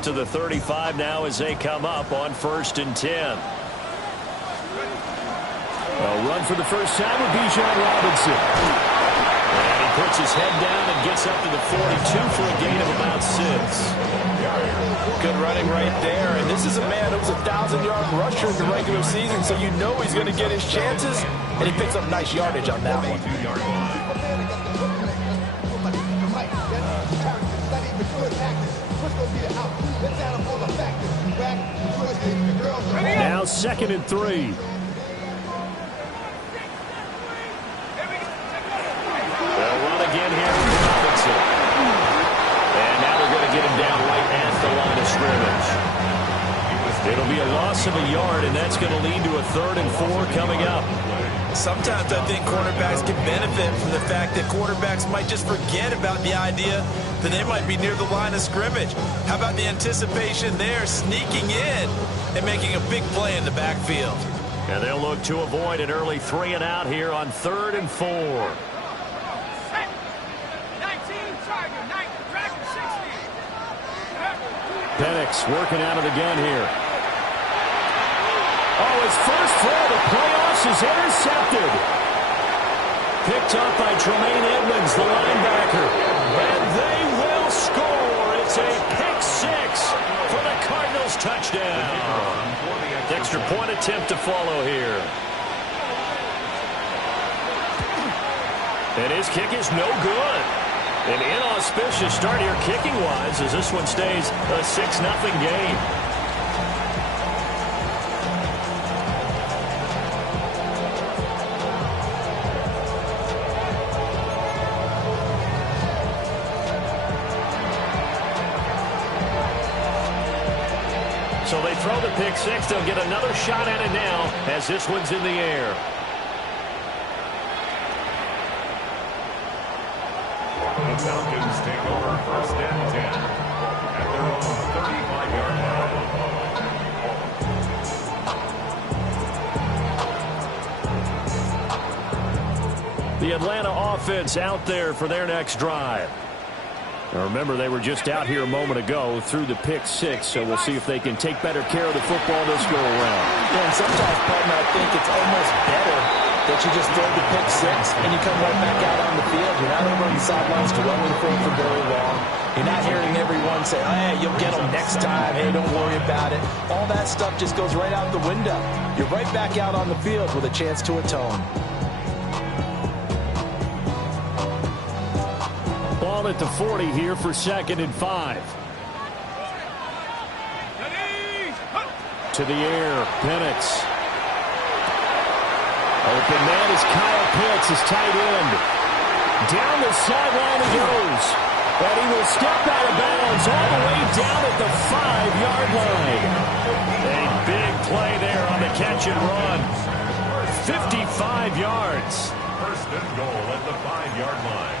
out to the 35 now as they come up on 1st and 10. A run for the first time with Bijan Robinson. And he puts his head down and gets up to the 42 for a gain of about 6. Good running right there. And this is a man who was a 1,000-yard rusher in the regular season, so you know he's going to get his chances. And he picks up nice yardage on that one. Now 2nd and 3. They'll run again here with Robinson. And now they're going to get him down right at the line of scrimmage. It'll be a loss of a yard, and that's going to lead to a 3rd and 4 coming up. Sometimes I think cornerbacks can benefit from the fact that quarterbacks might just forget about the idea that they might be near the line of scrimmage. How about the anticipation there, sneaking in and making a big play in the backfield? And they'll look to avoid an early 3 and out here on 3rd and 4. Penix working out of the gun here. Oh, his first throw of the playoffs is intercepted. Picked up by Tremaine Edmonds, the linebacker. And they will score. It's a pick 6 for the Cardinals touchdown. Extra point attempt to follow here. And his kick is no good. An inauspicious start here kicking-wise as this one stays a 6-0 game. So they throw the pick 6. They'll get another shot at it now as this one's in the air. The Falcons take over 1st and 10 at their own 35-yard line. The Atlanta offense out there for their next drive. Now remember, they were just out here a moment ago through the pick 6, so we'll see if they can take better care of the football this go around. Yeah, and sometimes, partner, I think it's almost better that you just throw the pick 6 and you come right back out on the field. You're not over on the sidelines to run with the thing for very long. You're not hearing everyone say, hey, you'll get them next time. Hey, don't worry about it. All that stuff just goes right out the window. You're right back out on the field with a chance to atone. Ball at the 40 here for 2nd and 5. To the air, Penix. Open man is Kyle Pitts, his tight end. Down the sideline he goes. And he will step out of bounds all the way down at the 5-yard line. A big play there on the catch and run. 55 yards. 1st and goal at the 5-yard line.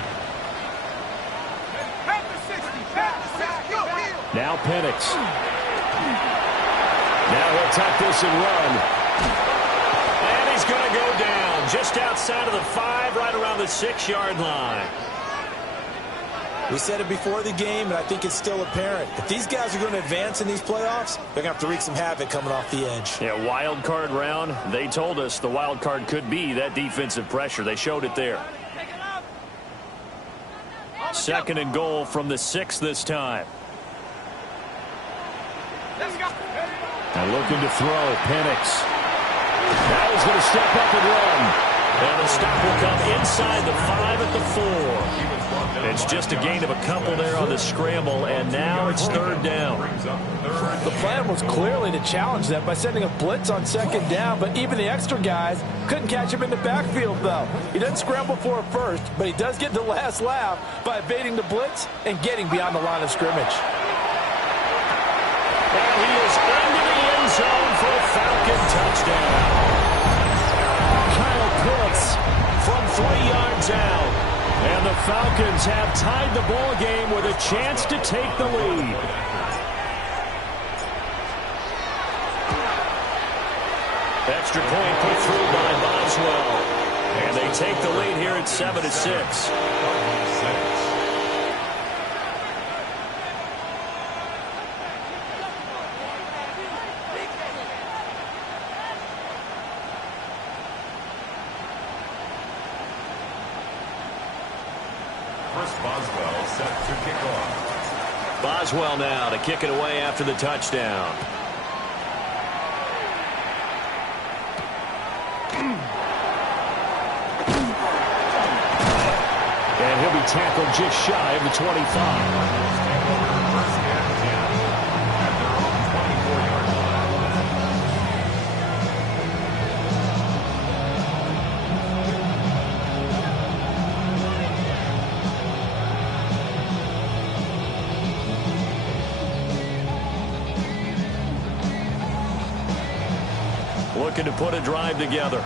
Now Penix. Now he'll tuck this and run. And he's going to go down just outside of the 5, right around the 6-yard line. We said it before the game, and I think it's still apparent. If these guys are going to advance in these playoffs, they're going to have to wreak some havoc coming off the edge. Yeah, wild card round. They told us the wild card could be that defensive pressure. They showed it there. 2nd and goal from the 6 this time. And looking to throw, Penix. Now he's going to step up and run. And the stop will come inside the 5 at the 4. It's just a gain of a couple there on the scramble, and now it's 3rd down. The plan was clearly to challenge them by sending a blitz on 2nd down, but even the extra guys couldn't catch him in the backfield, though. He doesn't scramble for a first, but he does get the last laugh by evading the blitz and getting beyond the line of scrimmage. And he is into the end zone for a Falcon touchdown. Kyle Pitts from 3 yards out. And the Falcons have tied the ball game with a chance to take the lead. Extra point put through by Boswell. And they take the lead here at 7-6. set to kick off. Boswell now to kick it away after the touchdown. And he'll be tackled just shy of the 25. First and 10 at their own 24-yard line. Looking to put a drive together.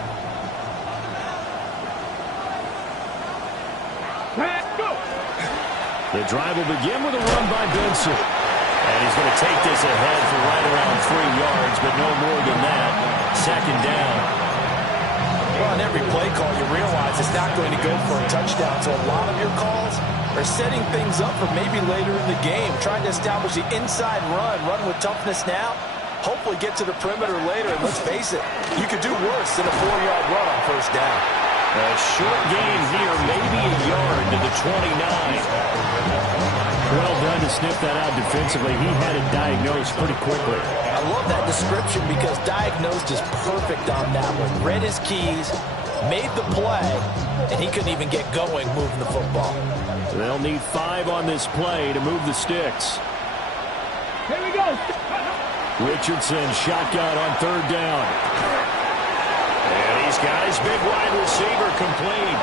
The drive will begin with a run by Benson. And he's going to take this ahead for right around 3 yards, but no more than that. Second down. Well, on every play call, you realize it's not going to go for a touchdown. So a lot of your calls are setting things up for maybe later in the game, trying to establish the inside run with toughness now, hopefully get to the perimeter later. And let's face it, you could do worse than a 4-yard run on first down. A short gain here, maybe a yard to the 29. Well done to sniff that out defensively. He had it diagnosed pretty quickly. I love that description because diagnosed is perfect on that one. Read his keys, made the play, and he couldn't even get going moving the football. They'll need 5 on this play to move the sticks. Here we go. Richardson shotgun on third down. And he's got his big wide receiver complete.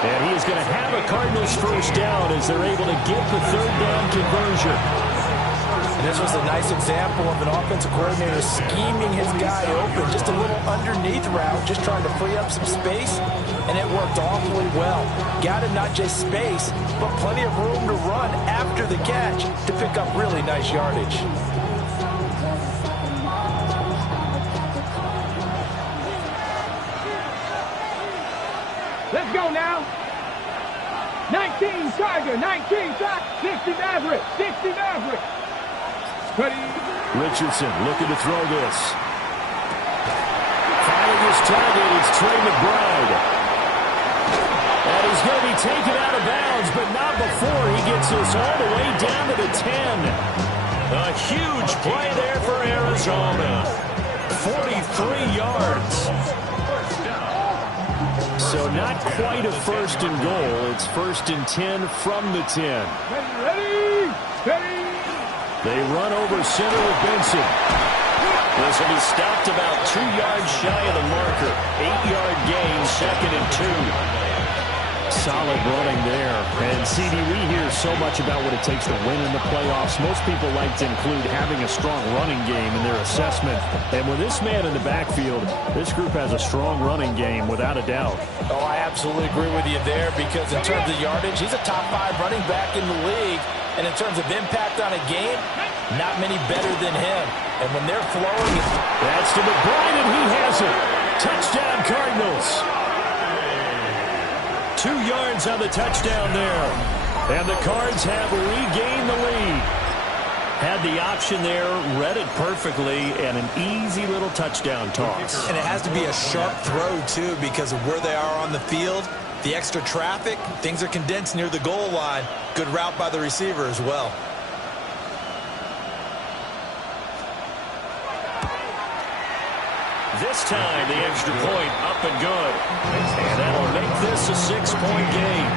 And he is going to have a Cardinals first down as they're able to get the third down conversion. And this was a nice example of an offensive coordinator scheming his guy open. Just a little underneath route, just trying to free up some space. And it worked awfully well. Got him not just space, but plenty of room to run after the catch to pick up really nice yardage. Let's go now. 19 Tiger, 19 Tiger, 60 Maverick, 60 Maverick. Ready? Richardson looking to throw this. Finding his target, it's Trey McBride. And he's going to be taken out of bounds, but not before he gets this all the way down to the 10. A huge play there for Arizona. 43 yards. So not quite a first and goal. It's first and 10 from the 10. Ready? Ready? They run over center with Benson. This will be stopped about 2 yards shy of the marker. 8-yard gain, second and 2. Solid running there. And CD, we hear so much about what it takes to win in the playoffs. Most people like to include having a strong running game in their assessment. And with this man in the backfield, this group has a strong running game without a doubt. Oh, I absolutely agree with you there because in terms of yardage, he's a top 5 running back in the league. And in terms of impact on a game, not many better than him. And when they're flowing, that's to McBride, and he has it. Touchdown, Cardinals. 2 yards on the touchdown there. And the Cards have regained the lead. Had the option there, read it perfectly, and an easy little touchdown toss. And it has to be a sharp throw, too, because of where they are on the field. The extra traffic, things are condensed near the goal line. Good route by the receiver as well. This time, the extra point up and good. And that'll make this a 6-point game.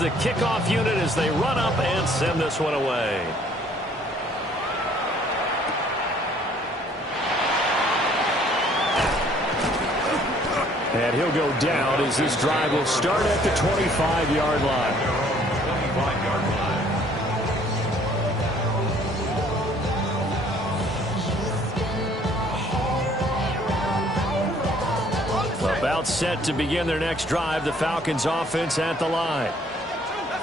The kickoff unit as they run up and send this one away. And he'll go down as this drive will start at the 25-yard line. 25-yard line. About set to begin their next drive, the Falcons offense at the line.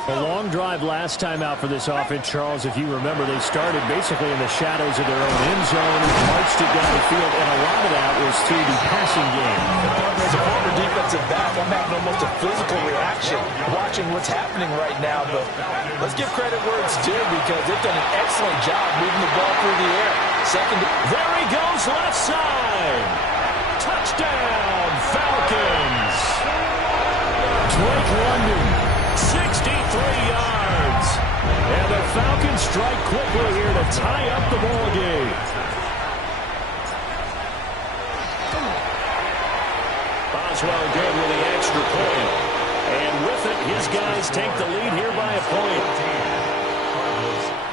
A long drive last time out for this offense, Charles. If you remember, they started basically in the shadows of their own end zone, marched it down the field, and a lot of that was through the passing game. As a former defensive back, I'm having almost a physical reaction watching what's happening right now. But let's give credit where it's due because they've done an excellent job moving the ball through the air. There he goes, left side. Touchdown, Falcons. Drake London, 63 yards. And the Falcons strike quickly here to tie up the ball game. Boswell good with the extra point. And with it, his guys take the lead here by a point.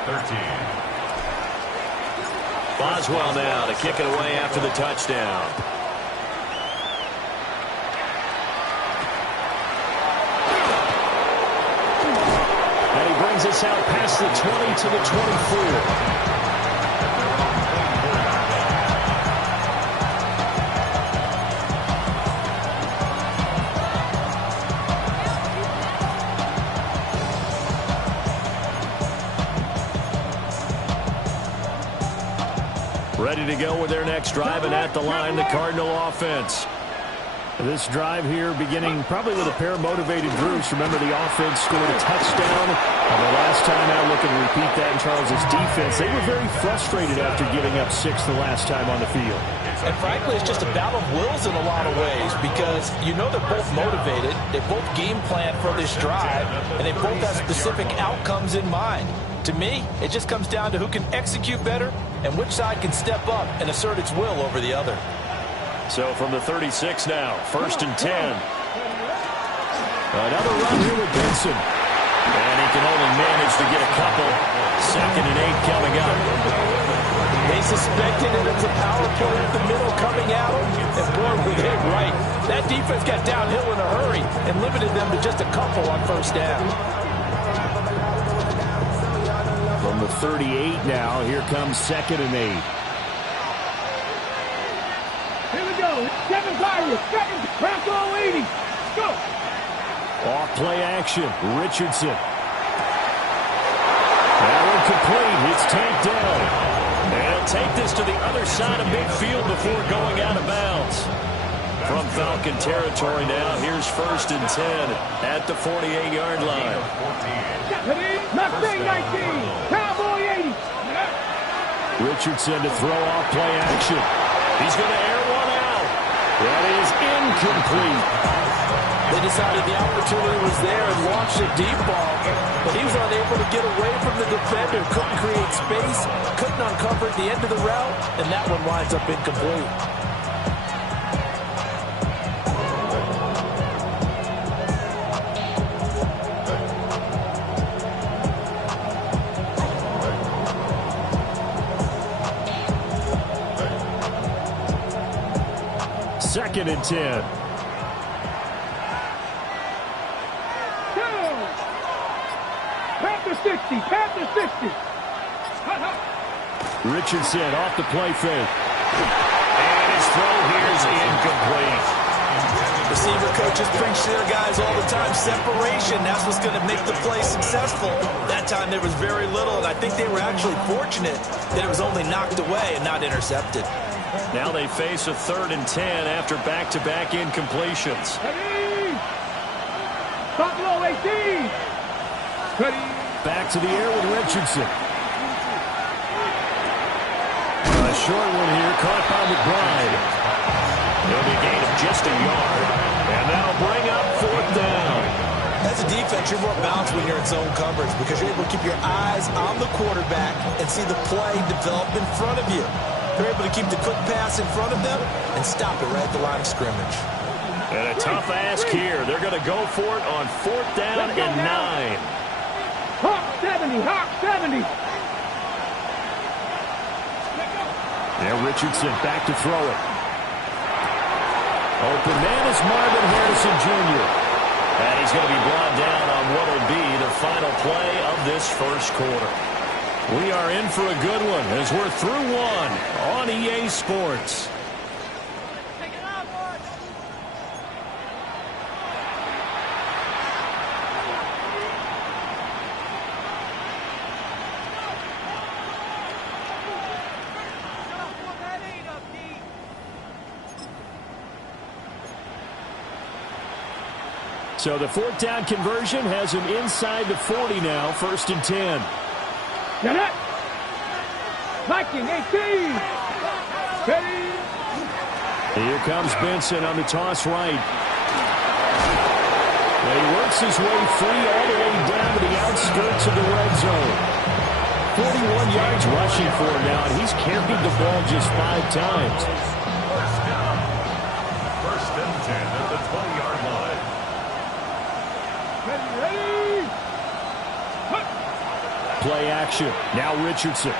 13. Boswell now to kick it away after the touchdown. And he brings us out past the 20 to the 24. Ready to go with their next drive, and at the line, the Cardinal offense. This drive here beginning probably with a pair of motivated Bruce. Remember, the offense scored a touchdown. And the last time out, looking to repeat that in Charles's defense. They were very frustrated after giving up 6 the last time on the field. And frankly, it's just a battle of wills in a lot of ways because you know they're both motivated. They both game plan for this drive, and they both have specific outcomes in mind. To me, it just comes down to who can execute better and which side can step up and assert its will over the other. So from the 36 now, 1st and 10. Another run here with Benson. And he can only manage to get a couple. 2nd and 8 coming up. They suspected it was a power play up the middle coming out. And boy, were they right. That defense got downhill in a hurry and limited them to just a couple on 1st down. From the 38 now, here comes 2nd and 8. Here we go. 7 Pirates. 2nd. Crack all 80. Go. Off play action. Richardson. That one complete. It's tanked down. They'll take this to the other side of midfield before going out of bounds. From Falcon territory now, here's 1st and 10 at the 48-yard line. Mustang 19. Cowboy 80. Richardson to throw off play action. He's going to air one out. That is incomplete. They decided the opportunity was there and launched a deep ball, but he was unable to get away from the defender, couldn't create space, couldn't uncover the end of the route, and that one winds up incomplete. Second and 10. Panther 60. Panther 60. Richardson off the play fake. And his throw here is incomplete. Receiver coaches preach to their guys all the time. Separation, that's what's going to make the play successful. That time there was very little, and I think they were actually fortunate that it was only knocked away and not intercepted. Now they face a 3rd and 10 after back-to-back incompletions. Ready. Buffalo 18. Ready. Back to the air with Richardson. A short one here, caught by McBride. There'll be a gain of just a yard, and that'll bring up 4th down. As a defense, you're more balanced when you're in zone coverage because you're able to keep your eyes on the quarterback and see the play develop in front of you. They're able to keep the quick pass in front of them and stop it right at the line of scrimmage. And a tough ask here. They're going to go for it on 4th down and 9. Hawk 70. Hawk 70. Now Richardson back to throw it. Open man is Marvin Harrison Jr. And he's going to be brought down on what will be the final play of this 1st quarter. We are in for a good one as we're through one on EA Sports. So the fourth down conversion has him inside the 40 now, 1st and 10. Get it. Viking 18. Ready. Here comes Benson on the toss right. And he works his way free all the way down to the outskirts of the red zone. 41 yards rushing for him now, and he's carried the ball just 5 times. First and 10 at the 20-yard line. Ready. Play action. Now Richardson.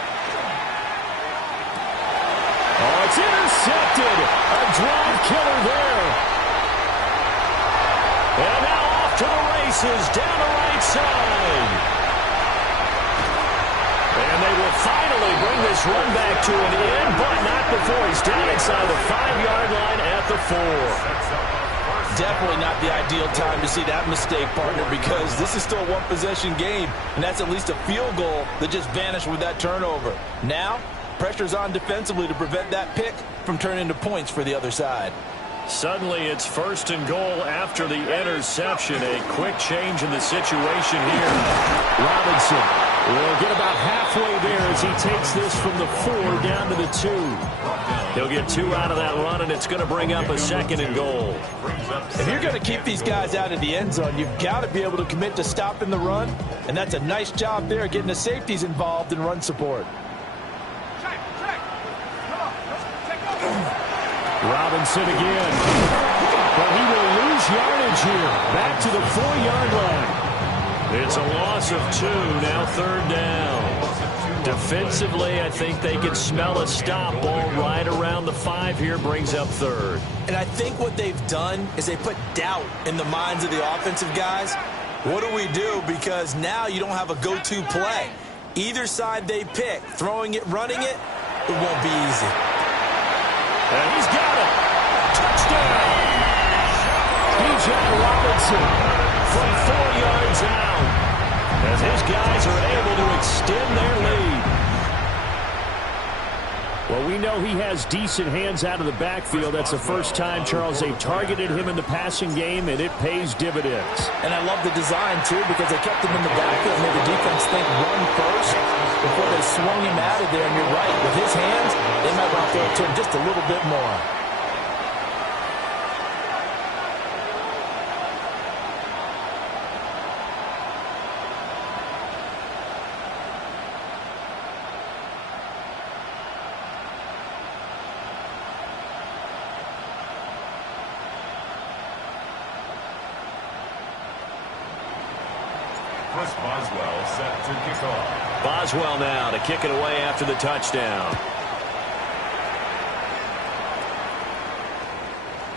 Oh, it's intercepted. A drive killer there. And now off to the races down the right side. And they will finally bring this run back to an end, but not before he's down inside the 5-yard line at the 4. Definitely not the ideal time to see that mistake, partner, because this is still a one-possession game, and that's at least a field goal that just vanished with that turnover. Now, pressure's on defensively to prevent that pick from turning into points for the other side. Suddenly, it's 1st and goal after the interception. A quick change in the situation here. Robinson will get about halfway there as he takes this from the 4 down to the 2. He'll get 2 out of that run, and it's going to bring up a 2nd and goal. If you're going to keep these guys out of the end zone, you've got to be able to commit to stopping the run, and that's a nice job there getting the safeties involved in run support. Robinson again. But he will lose yardage here. Back to the 4-yard line. It's a loss of 2, now 3rd down. Defensively, I think they can smell a stop. Ball right around the 5 here, brings up 3rd. And I think what they've done is they put doubt in the minds of the offensive guys. What do we do? Because now you don't have a go-to play. Either side they pick, throwing it, running it, it won't be easy. And he's got it. Touchdown. Bijan Robinson from 4 yards out as his guys are able to extend their lead. Well, we know he has decent hands out of the backfield. That's the first time, Charles, they've targeted him in the passing game, and it pays dividends. And I love the design, too, because they kept him in the backfield, made the defense think run first before they swung him out of there. And you're right, with his hands, they might want to throw it to him just a little bit more. Boswell set to kick off. Boswell now to kick it away after the touchdown.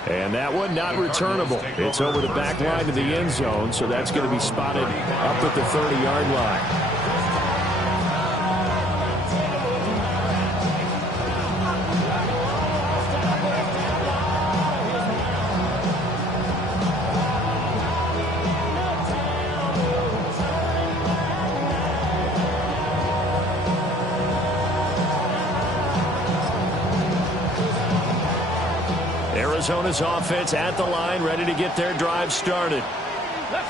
And that one not returnable. It's over the back line to the end zone, so that's going to be spotted up at the 30-yard line. Arizona's offense at the line, ready to get their drive started.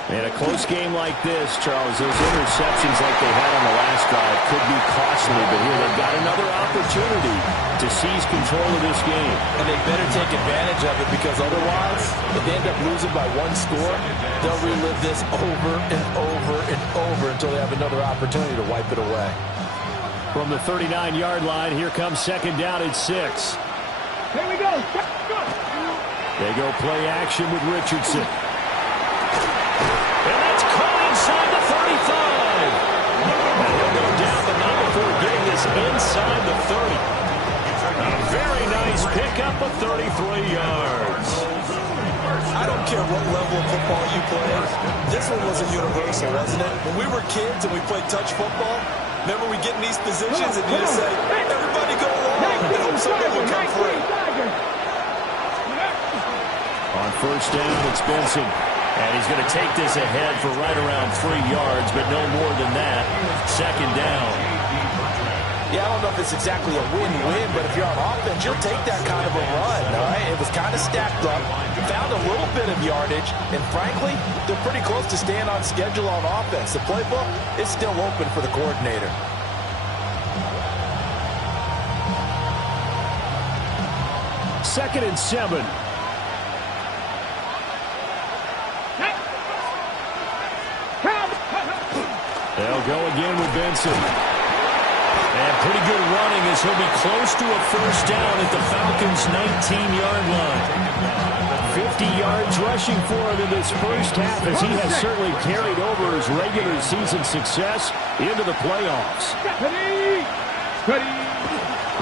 And a close game like this, Charles, those interceptions like they had on the last drive could be costly, but here they've got another opportunity to seize control of this game. And they better take advantage of it, because otherwise, if they end up losing by 1 score, they'll relive this over and over and over until they have another opportunity to wipe it away. From the 39-yard line, here comes 2nd down and 6. Here we go. They go play action with Richardson. And that's caught inside the 35. And he'll go down, but not before getting this inside the 30. A very nice pickup of 33 yards. I don't care what level of football you play. This one was a universal, wasn't it? When we were kids and we played touch football, remember we get in these positions and you just say, everybody go along and hope somebody will come free. On 1st down, it's Benson. And he's going to take this ahead for right around 3 yards, but no more than that. 2nd down. Yeah, I don't know if it's exactly a win-win, but if you're on offense, you'll take that kind of a run, all right? It was kind of stacked up, found a little bit of yardage, and frankly, they're pretty close to staying on schedule on offense. The playbook is still open for the coordinator. Second and 7. They'll go again with Benson. And pretty good running as he'll be close to a first down at the Falcons' 19-yard line. 50 yards rushing for him in this first half as he has certainly carried over his regular season success into the playoffs.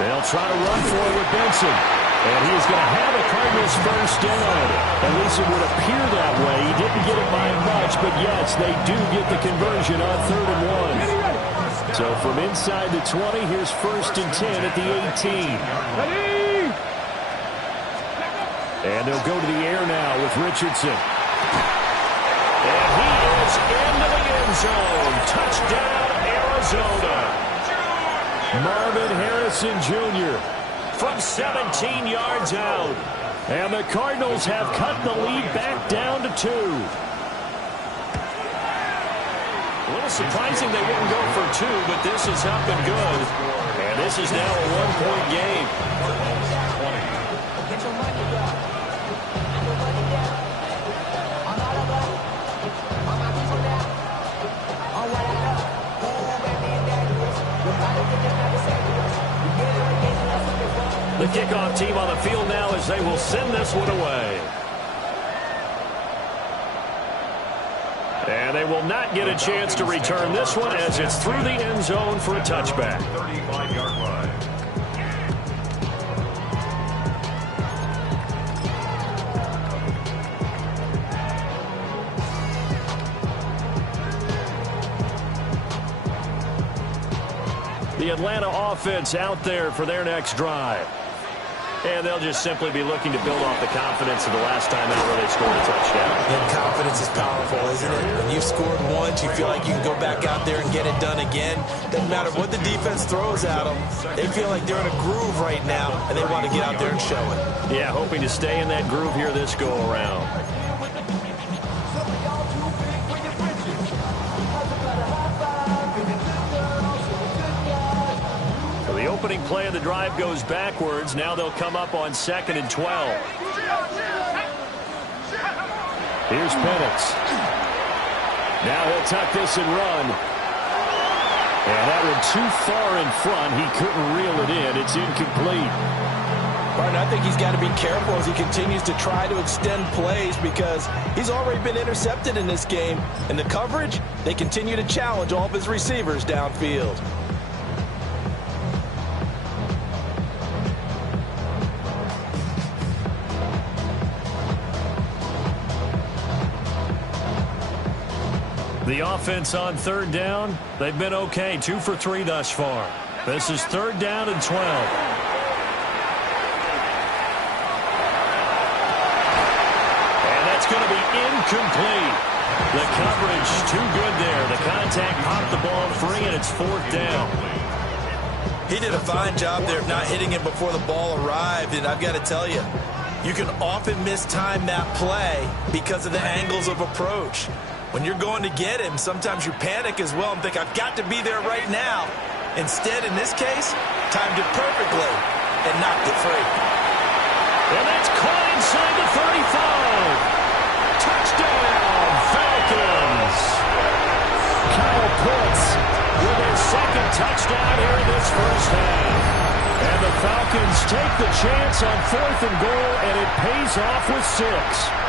They'll try to run for it with Benson. And he is going to have a Cardinals first down. At least it would appear that way. He didn't get it by much, but yes, they do get the conversion on 3rd and 1. So from inside the 20, here's 1st and 10 at the 18. And they'll go to the air now with Richardson. And he is into the end zone. Touchdown, Arizona. Marvin Harrison Jr. from 17 yards out. And the Cardinals have cut the lead back down to 2. A little surprising they wouldn't go for 2, but this is up and good. And this is now a 1-point game. The kickoff team on the field now as they will send this one away. And they will not get a chance to return this one as it's through the end zone for a touchback. 35-yard line. The Atlanta offense out there for their next drive. And they'll just simply be looking to build off the confidence of the last time out where they scored a touchdown. And confidence is powerful, isn't it? When you've scored once, you feel like you can go back out there and get it done again. Doesn't matter what the defense throws at them. They feel like they're in a groove right now, and they want to get out there and show it. Yeah, hoping to stay in that groove here this go-around. The opening play of the drive goes backwards. Now they'll come up on 2nd and 12. Here's Penix. Now he'll tuck this and run. And that one too far in front. He couldn't reel it in. It's incomplete. Martin, I think he's got to be careful as he continues to try to extend plays because he's already been intercepted in this game. And the coverage, they continue to challenge all of his receivers downfield. The offense on 3rd down, they've been okay. 2 for 3 thus far. This is 3rd down and 12. And that's going to be incomplete. The coverage too good there. The contact popped the ball free, and it's 4th down. He did a fine job there of not hitting him before the ball arrived, and I've got to tell you, you can often mistime that play because of the angles of approach. When you're going to get him, sometimes you panic as well and think, I've got to be there right now. Instead, in this case, timed it perfectly and knocked it free. And that's caught inside the 35. Touchdown, Falcons. Kyle Pitts with his 2nd touchdown here in this first half. And the Falcons take the chance on 4th and goal, and it pays off with 6.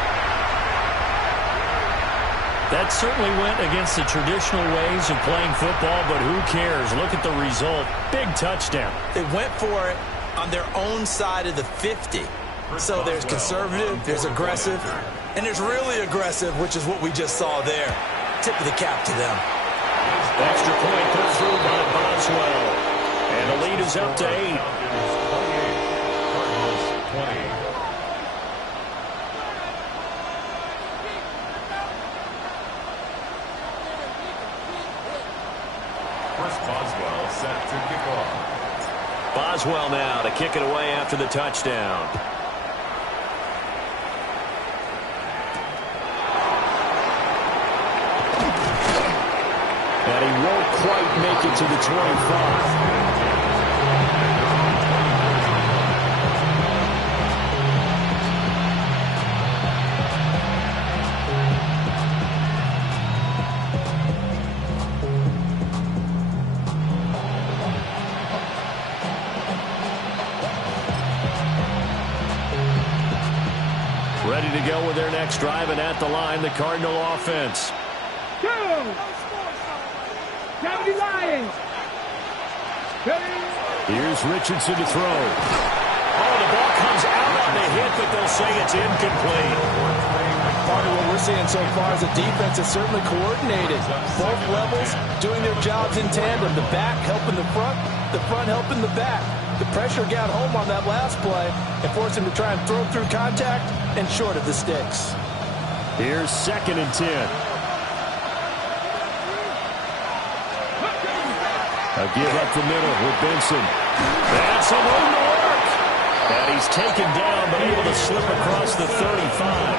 That certainly went against the traditional ways of playing football, but who cares? Look at the result. Big touchdown. They went for it on their own side of the 50. So there's conservative, there's aggressive, and there's really aggressive, which is what we just saw there. Tip of the cap to them. Extra point put through by Boswell. And the lead is up to 8. Chris Boswell set to kick off. Boswell now to kick it away after the touchdown. And he won't quite make it to the 25. Ready to go with their next drive, and at the line, the Cardinal offense. Here's Richardson to throw. Oh, the ball comes out on the hit, but they'll say it's incomplete. Part of what we're seeing so far is the defense is certainly coordinated. Both levels doing their jobs in tandem. The back helping the front helping the back. The pressure got home on that last play and forced him to try and throw through contact and short of the sticks. Here's 2nd and 10. A give up the middle with Benson. That's some room to work. And he's taken down, but able to slip across the 35.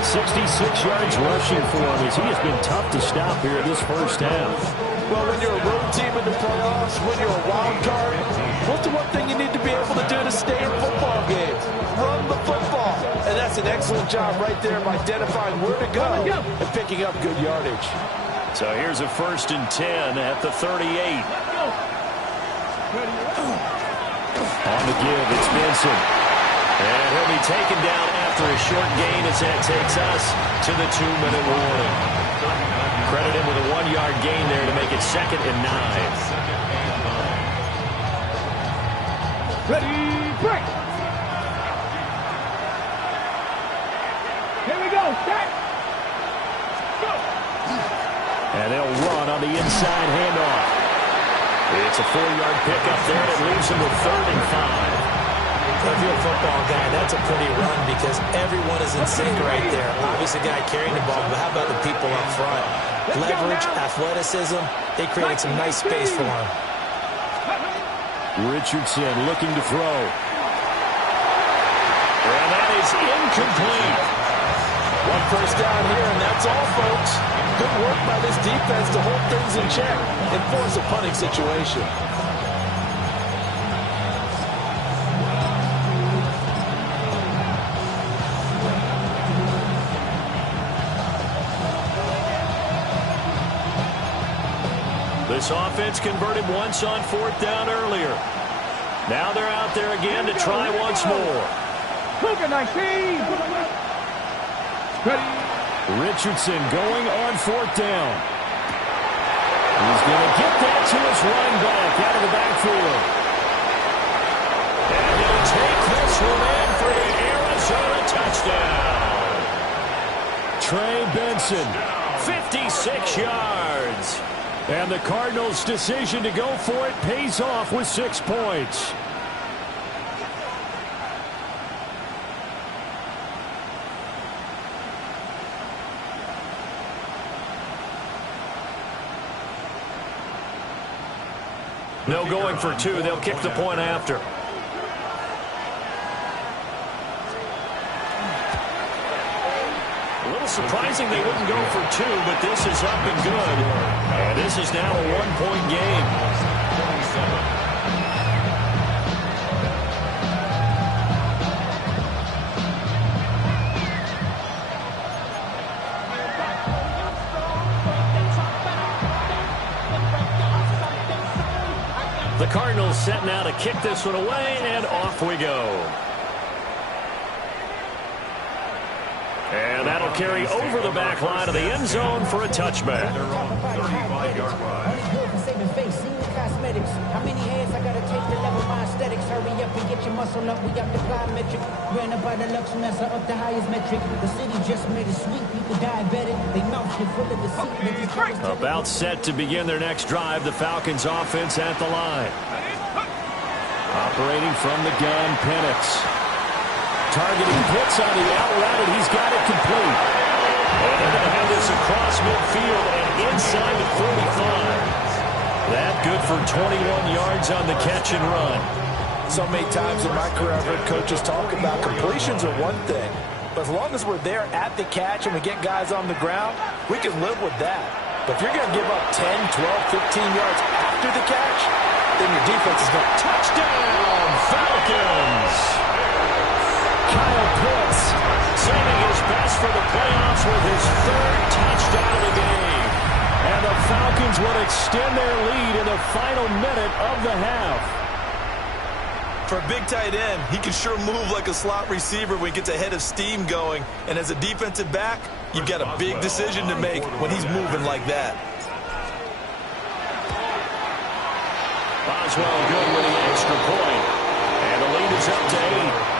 66 yards rushing for him as he has been tough to stop here in this first half. Well, when you're a road team in the playoffs, when you're a wild card, what's the one thing you need to be able to do to stay in football games? Run the football. And that's an excellent job right there of identifying where to go and picking up good yardage. So here's a 1st and 10 at the 38. On the give, it's Benson. And he'll be taken down after a short gain as that takes us to the 2-minute warning. Credit him with a 1-yard gain there to make it 2nd and 9. Ready, break. Here we go, set. Go. And they'll run on the inside handoff. It's a 4-yard pickup there, and it leaves them with 3rd and 5. If you're a football guy, that's a pretty run because everyone is in sync right there. Obviously, the guy carrying the ball, but how about the people up front? Leverage, athleticism, they created some nice space for him. Richardson looking to throw. And that is incomplete. 1 first down here, and that's all, folks. Good work by this defense to hold things in check and force a punting situation. This offense converted once on 4th down earlier. Now they're out there again to try once more. Cougar 19. Ready. Richardson going on 4th down. He's going to get that to his running back out of the backfield. And he'll take this one in for the Arizona touchdown. Trey Benson, 56 yards. And the Cardinals' decision to go for it pays off with 6 points. No going for 2. They'll kick the point after. A little surprising they wouldn't go for 2, but this is up and good. And this is now a 1-point game. The Cardinals set now to kick this one away, and off we go. And that'll carry over the back line of the end zone for a touchback. 35-yard line. How many hands I gotta take to level my aesthetics? Hurry up and get your muscle up. We got the plyometric. Ran up by the Lux Messer up the highest metric. The city just made it sweet. People diabetic. They mouth get full of deceit. About set to begin their next drive, the Falcons offense at the line. Operating from the gun, Penix. Targeting Pitts on the out route, and he's got it complete. And they're going to have this across midfield and inside the 45. That good for 21 yards on the catch and run. So many times in my career I've heard coaches talk about completions are one thing, but as long as we're there at the catch and we get guys on the ground, we can live with that. But if you're going to give up 10, 12, 15 yards after the catch, then your defense is going to touchdown, Falcons. Kyle Pitts saving his best for the playoffs with his third touchdown of the game. And the Falcons would extend their lead in the final minute of the half. For a big tight end, he can sure move like a slot receiver when he gets a head of steam going. And as a defensive back, you've got a big decision to make when he's moving like that. Boswell good with the extra point. And the lead is up to 8.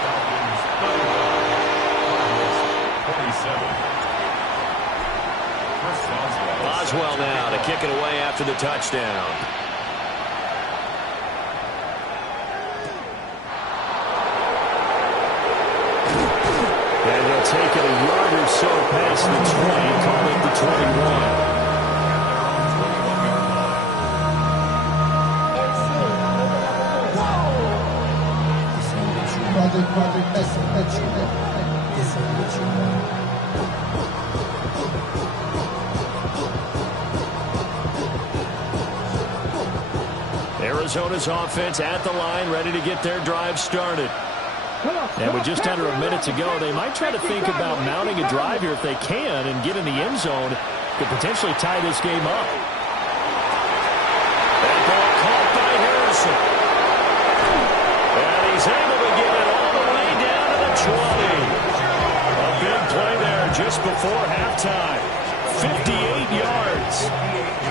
Boswell now to kick it away after the touchdown. And they'll take it a yard or so past the 20, call it the 21. Arizona's offense at the line, ready to get their drive started. And with just under a minute to go, they might try to think about mounting a drive here if they can and get in the end zone to potentially tie this game up. That ball caught by Harrison. And he's able to get it all the way down to the 20. A big play there just before halftime. 58 yards.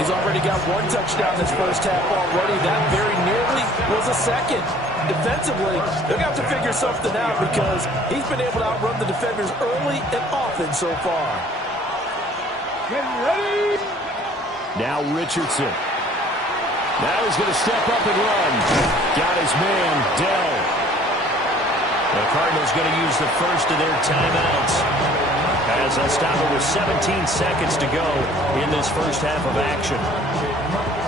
He's already got one touchdown this first half already. That very nearly was a second. Defensively, they're going to have to figure something out because he's been able to outrun the defenders early and often so far. Ready? Now Richardson. Now he's going to step up and run. Got his man, Dell. The Cardinals going to use the first of their timeouts as they'll stop it with 17 seconds to go in this first half of action.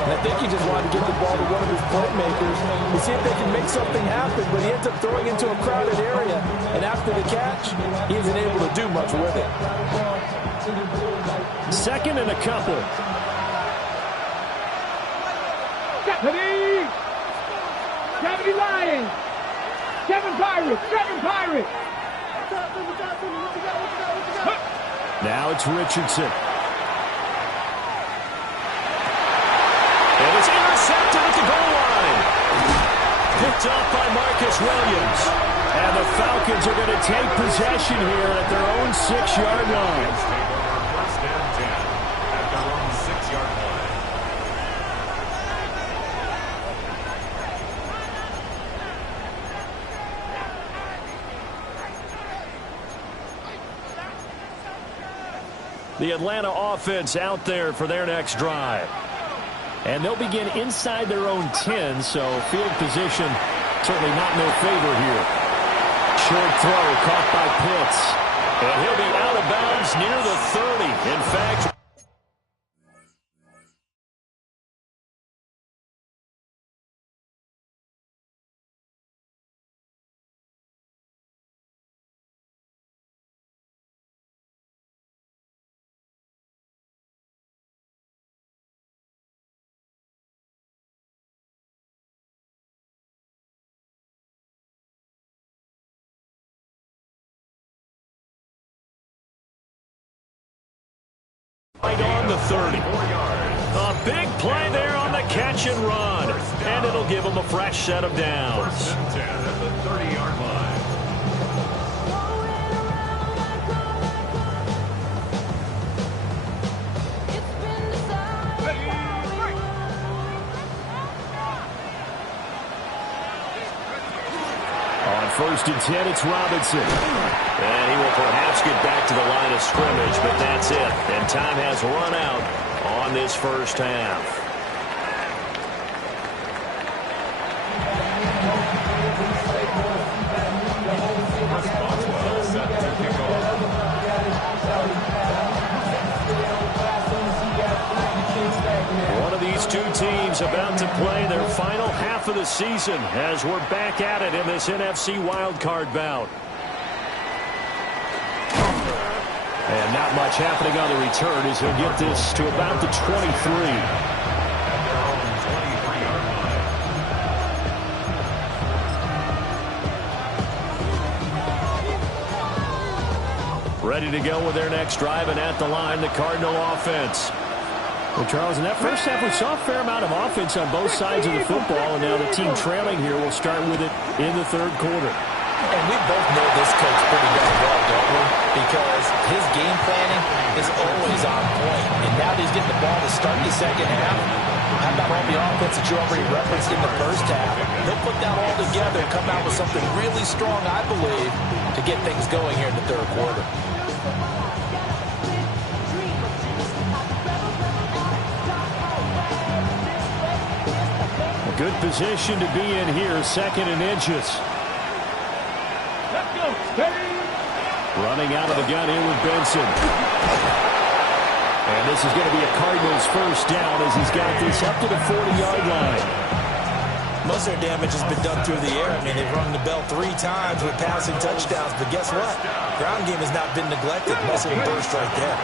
And I think he just wanted to get the ball to one of his playmakers to see if they can make something happen, but he ends up throwing into a crowded area, and after the catch, he isn't able to do much with it. Second and a couple. Deputy! Deputy Lions! Seven Pirates! Seven Pirates! Now it's Richardson. And it's intercepted at the goal line. Picked off by Marcus Williams. And the Falcons are going to take possession here at their own 6-yard line. First and 10 at their own 6-yard line. The Atlanta offense out there for their next drive. And they'll begin inside their own 10, so field position certainly not in their favor here. Short throw caught by Pitts. And he'll be out of bounds near the 30. In fact, right on the 30. A big play there on the catch and run. And it'll give them a fresh set of downs. First and 10 at the 30-yard line. On first and 10, it's Robinson. And he will perhaps get back to the line of scrimmage, but that's it. And time has run out on this first half. One of these two teams about to play their final half of the season as we're back at it in this NFC wildcard bout. And not much happening on the return as he'll get this to about the 23. Ready to go with their next drive, and at the line, the Cardinal offense. Well, Charles, in that first half, we saw a fair amount of offense on both sides of the football, and now the team trailing here will start with it in the third quarter. And we both know this coach pretty darn well, don't we? Because his game planning is always on point. And now that he's getting the ball to start the second half, how about all the offense that you already referenced in the first half? He'll put that all together and come out with something really strong, I believe, to get things going here in the third quarter. A good position to be in here, second and inches. Let's go. Steady. Running out of the gun here with Benson. And this is going to be a Cardinals first down as he's got this up to the 40-yard line. Most of their damage has been done through the air. I mean, they've rung the bell 3 times with passing touchdowns. But guess what? Ground game has not been neglected. Nice little burst right there.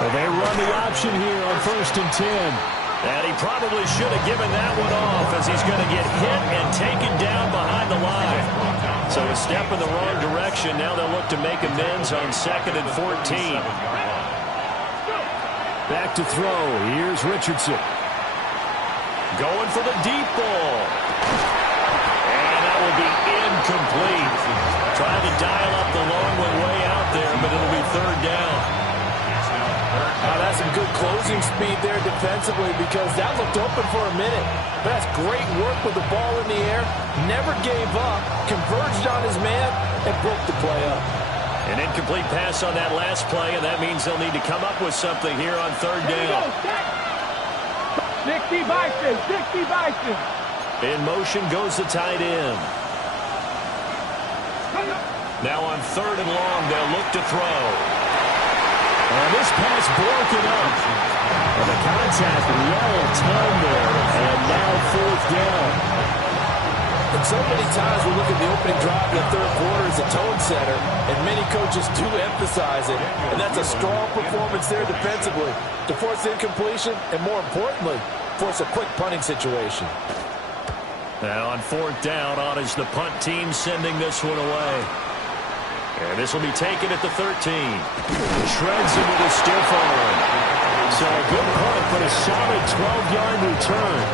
Well, they run the option here on 1st and 10. And he probably should have given that one off as he's going to get hit and taken down behind the line. So a step in the wrong direction. Now they'll look to make amends on 2nd and 14. Back to throw. Here's Richardson. Going for the deep ball. And that will be incomplete. Trying to dial up the long one way out there, but it'll be 3rd down. That's some good closing speed there defensively because that looked open for a minute. But that's great work with the ball in the air. Never gave up, converged on his man, and broke the play up. An incomplete pass on that last play, and that means they'll need to come up with something here on 3rd down. 60 Bison, 60 Bison. In motion goes the tight end. Now on 3rd and long, they'll look to throw. And this pass broken up. And the contact well timed there. And now 4th down. And so many times we look at the opening drive in the third quarter as a tone setter, and many coaches do emphasize it. And that's a strong performance there defensively to force incompletion and, more importantly, force a quick punting situation. Now on 4th down, on is the punt team sending this one away. And this will be taken at the 13. Shreds him with a stiff arm. So a good punt, but a solid 12-yard return.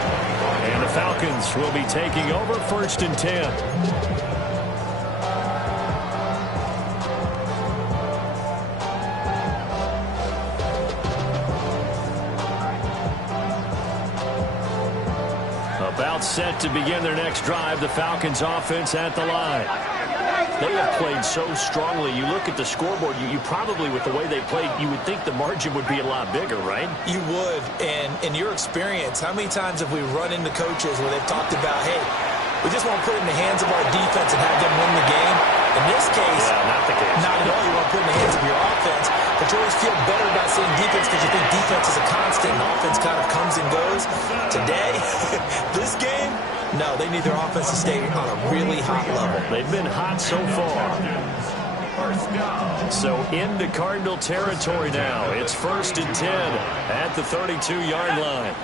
And the Falcons will be taking over 1st and 10. About set to begin their next drive, the Falcons offense at the line. They have played so strongly. You look at the scoreboard, you probably, with the way they played, you would think the margin would be a lot bigger, right? You would. And in your experience, how many times have we run into coaches where they've talked about, hey, we just want to put it in the hands of our defense and have them win the game? In this case, not the case. Not at all. You want to put it in the hands of your offense, but you always feel better about saying defense because you think defense is a constant and offense kind of comes and goes. Today, this game, no, they need their offense to stay on a really hot level. They've been hot so far. So into Cardinal territory now. It's 1st and 10 at the 32-yard line.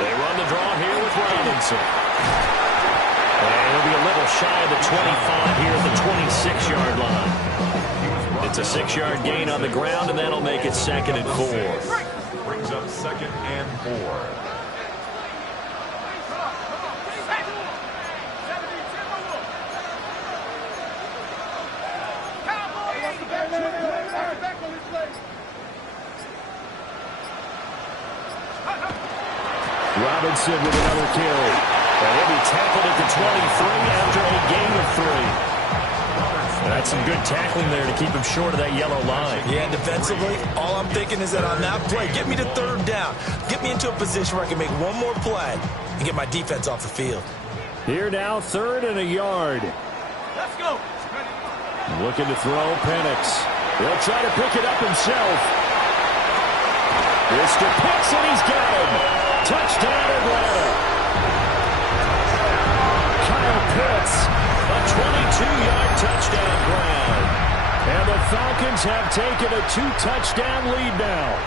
They run the draw here with Robinson. And it'll be a little shy of the 25 here at the 26-yard line. It's a 6-yard gain on the ground, and that'll make it 2nd and 4. Brings up 2nd and 4. Robinson with another carry. And he'll be tackled at the 23 after a gain of 3. That's some good tackling there to keep him short of that yellow line. Yeah, defensively, all I'm thinking is that on that play, get me to 3rd down. Get me into a position where I can make one more play and get my defense off the field. Here now, 3rd and a yard. Let's go. Looking to throw. Penix. He'll try to pick it up himself. Mr. Pitts, and he's got him. Touchdown, Atlanta. Kyle Pitts, a 22-yard touchdown grab. And the Falcons have taken a 2-touchdown lead now.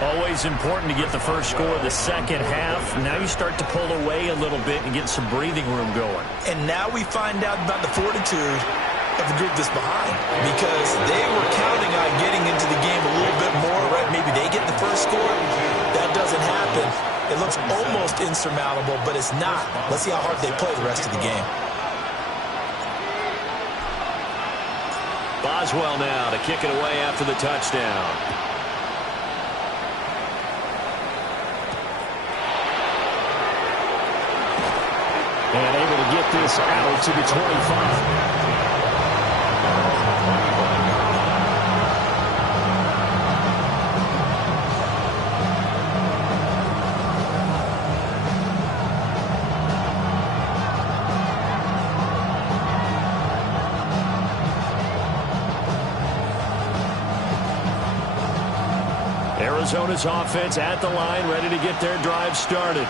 Always important to get the first score of the second half. Now you start to pull away a little bit and get some breathing room going. And now we find out about the fortitude of the group that's behind, because they were counting on getting into the game a little bit more, right? Maybe they get the first score. That doesn't happen. It looks almost insurmountable, but it's not. Let's see how hard they play the rest of the game. Boswell now to kick it away after the touchdown. And able to get this out to the 25. Arizona's offense at the line, ready to get their drive started.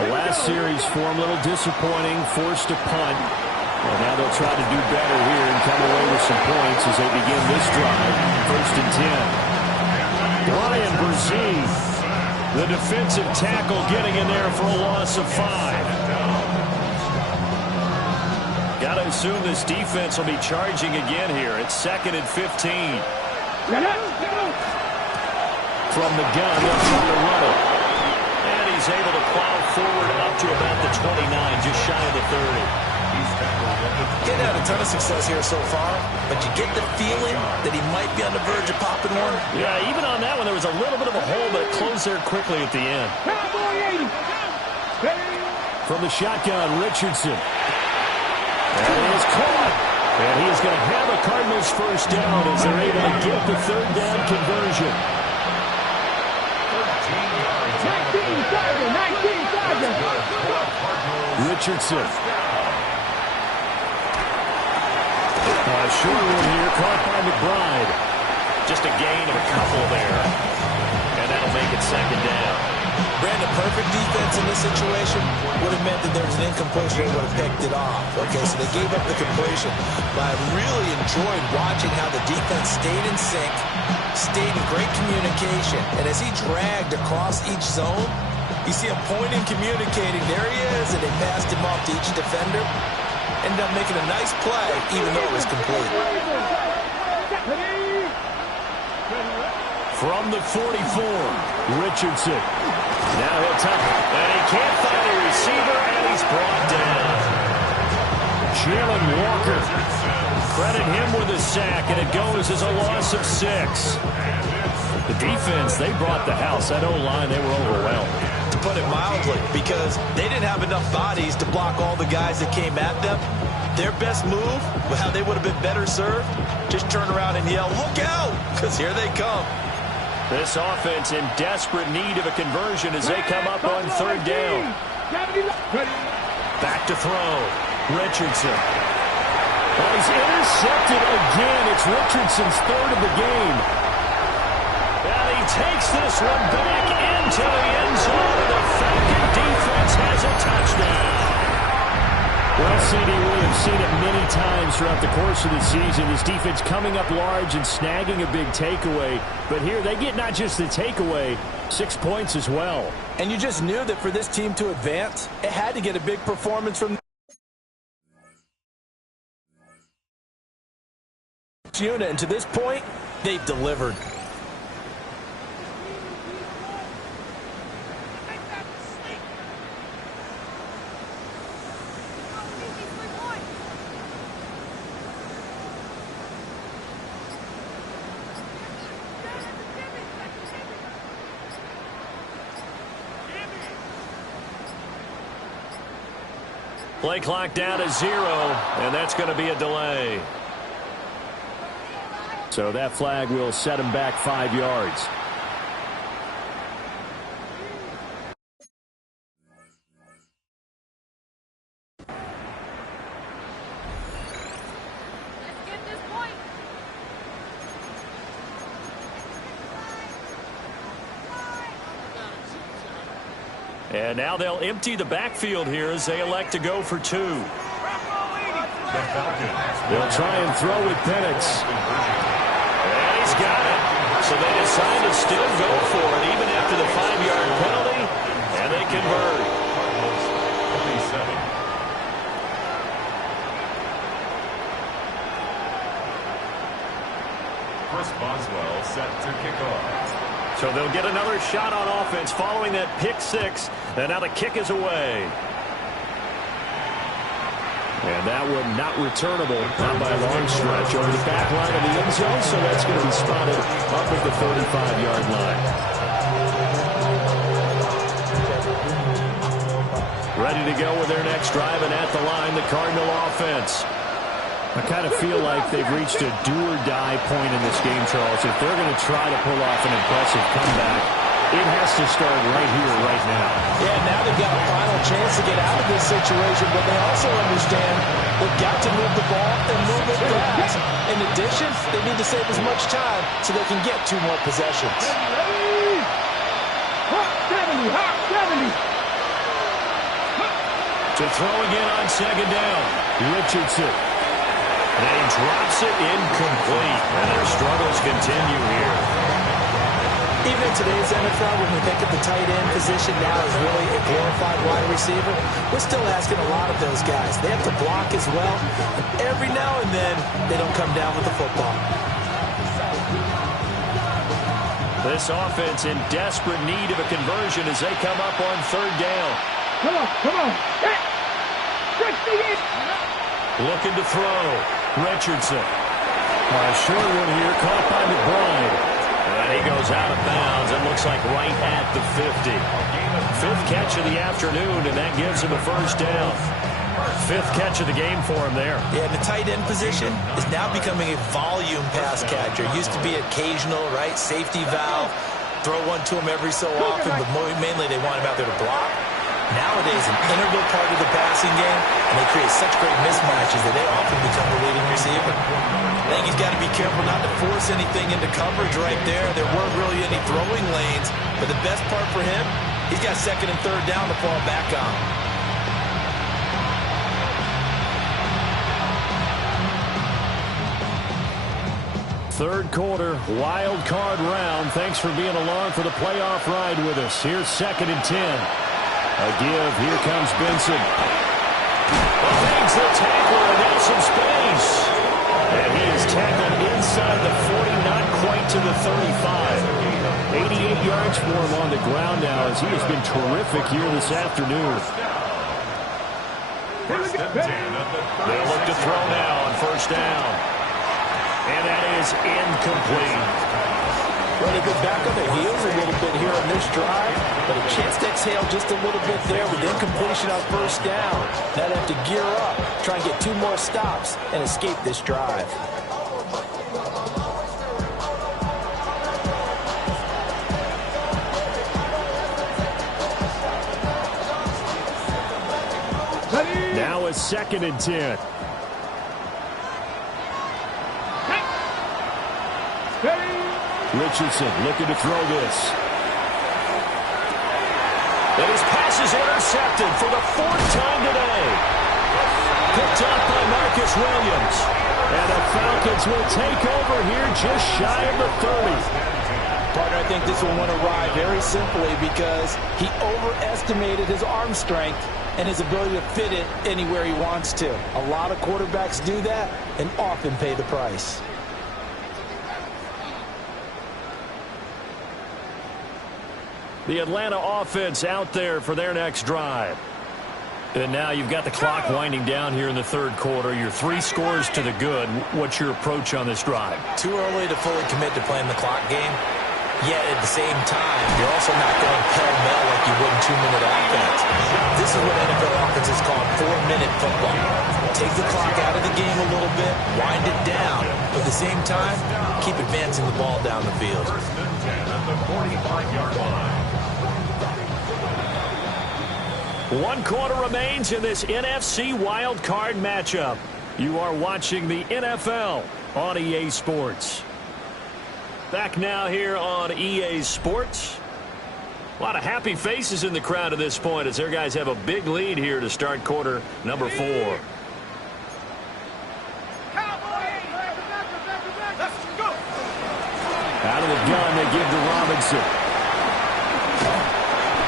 The last series for them, a little disappointing, forced a punt. And now they'll try to do better here and come away with some points as they begin this drive. 1st and 10. Brian Brzee, the defensive tackle, getting in there for a loss of 5. Got to assume this defense will be charging again here. It's 2nd and 15. From the gun, they'll try to run it. And he's able to plow forward up to about the 29, just shy of the 30. Getting had a ton of success here so far, but you get the feeling that he might be on the verge of popping one. Yeah, even on that one, there was a little bit of a hole, but it closed there quickly at the end. From the shotgun, Richardson. And he is caught. And he is going to have a Cardinals first down as they're able to get the 3rd down conversion. 19 Richardson. Short one here, caught by McBride. Just a gain of a couple there. And that'll make it 2nd down. Brandon, perfect defense in this situation would have meant that there was an incompletion. They would have picked it off. Okay, so they gave up the completion. But I really enjoyed watching how the defense stayed in sync, stayed in great communication. And as he dragged across each zone, you see him pointing, communicating. There he is, and they passed him off to each defender. Ended up making a nice play, even though it was complete. From the 44, Richardson. Now he'll tuck it. And he can't find a receiver, and he's brought down. Jalen Walker. Credit him with a sack, and it goes as a loss of 6. The defense, they brought the house. That O-line, they were overwhelmed. To put it mildly, because they didn't have enough bodies to block all the guys that came at them. Their best move, how they would have been better served, just turn around and yell, "Look out!" because here they come. This offense in desperate need of a conversion as they come up on 3rd down. Back to throw. Richardson. Well, he's intercepted again. It's Richardson's 3rd of the game. And he takes this one back into the end zone. The Falcon defense has a touchdown. Well, CD, we have seen it many times throughout the course of the season. This defense coming up large and snagging a big takeaway. But here they get not just the takeaway, 6 points as well. And you just knew that for this team to advance, it had to get a big performance from this unit. And to this point, they've delivered. Play clock down to 0, and that's going to be a delay. So that flag will set him back 5 yards. And now they'll empty the backfield here as they elect to go for 2. The Falcons. They'll try and throw with Penix. And he's got it. So they decide to still go for it even after the 5-yard penalty. And they convert. Cardinals 57. Chris Boswell set to kick off. So they'll get another shot on offense following that pick 6. And now the kick is away. And that one not returnable, not by a long stretch, over the back line of the end zone, so that's going to be spotted up at the 35-yard line. Ready to go with their next drive, and at the line, the Cardinal offense. I kind of feel like they've reached a do-or-die point in this game, Charles. If they're going to try to pull off an impressive comeback, it has to start right here, right now. Yeah, now they've got a final chance to get out of this situation, but they also understand they've got to move the ball and move it fast. In addition, they need to save as much time so they can get 2 more possessions. 70, 70. To throw again on second down. Richardson. And he drops it incomplete. And their struggles continue here. Even in today's NFL, when we think of the tight end position now as really a glorified wide receiver, we're still asking a lot of those guys. They have to block as well. And every now and then, they don't come down with the football. This offense in desperate need of a conversion as they come up on third down. Come on, come on. Hey, stretch the in. Looking to throw. Richardson. A short one here, caught by McBride. And he goes out of bounds. It looks like right at the 50. 5th catch of the afternoon, and that gives him a first down. 5th catch of the game for him there. Yeah, the tight end position is now becoming a volume pass catcher. Used to be occasional, right? Safety valve. Throw one to him every so often, but mainly they want him out there to block. Nowadays, an integral part of the passing game, and they create such great mismatches that they often become the leading receiver. I think he's got to be careful not to force anything into coverage right there. There weren't really any throwing lanes, but the best part for him, he's got second and third down to fall back on. Third quarter, wild card round. Thanks for being along for the playoff ride with us. Here's 2nd and 10. A give. Here comes Benson. Evades the tackler, and now some space. And he is tackled inside the 40, not quite to the 35. 88 yards for him on the ground now as he has been terrific here this afternoon. They'll look to throw now on first down. And that is incomplete. Well, they go back on their heels a little bit here on this drive, but a chance to exhale just a little bit there with incompletion on first down. Now they have to gear up, try and get 2 more stops, and escape this drive. Now it's 2nd and 10. Richardson looking to throw this. And his pass is intercepted for the 4th time today. Picked up by Marcus Williams. And the Falcons will take over here just shy of the 30. Partner, I think this will win a ride very simply because he overestimated his arm strength and his ability to fit it anywhere he wants to. A lot of quarterbacks do that and often pay the price. The Atlanta offense out there for their next drive. And now you've got the clock winding down here in the third quarter. Your 3 scores to the good. What's your approach on this drive? Too early to fully commit to playing the clock game. Yet at the same time, you're also not going pell-mell like you would in 2-minute offense. This is what NFL offenses call 4-minute football. Take the clock out of the game a little bit, wind it down, but at the same time, keep advancing the ball down the field. 1st and 10 at the 45-yard line. 1 quarter remains in this NFC wild card matchup. You are watching the NFL on EA Sports. Back now here on EA Sports. A lot of happy faces in the crowd at this point as their guys have a big lead here to start quarter number 4. Out of the gun, they give to Robinson.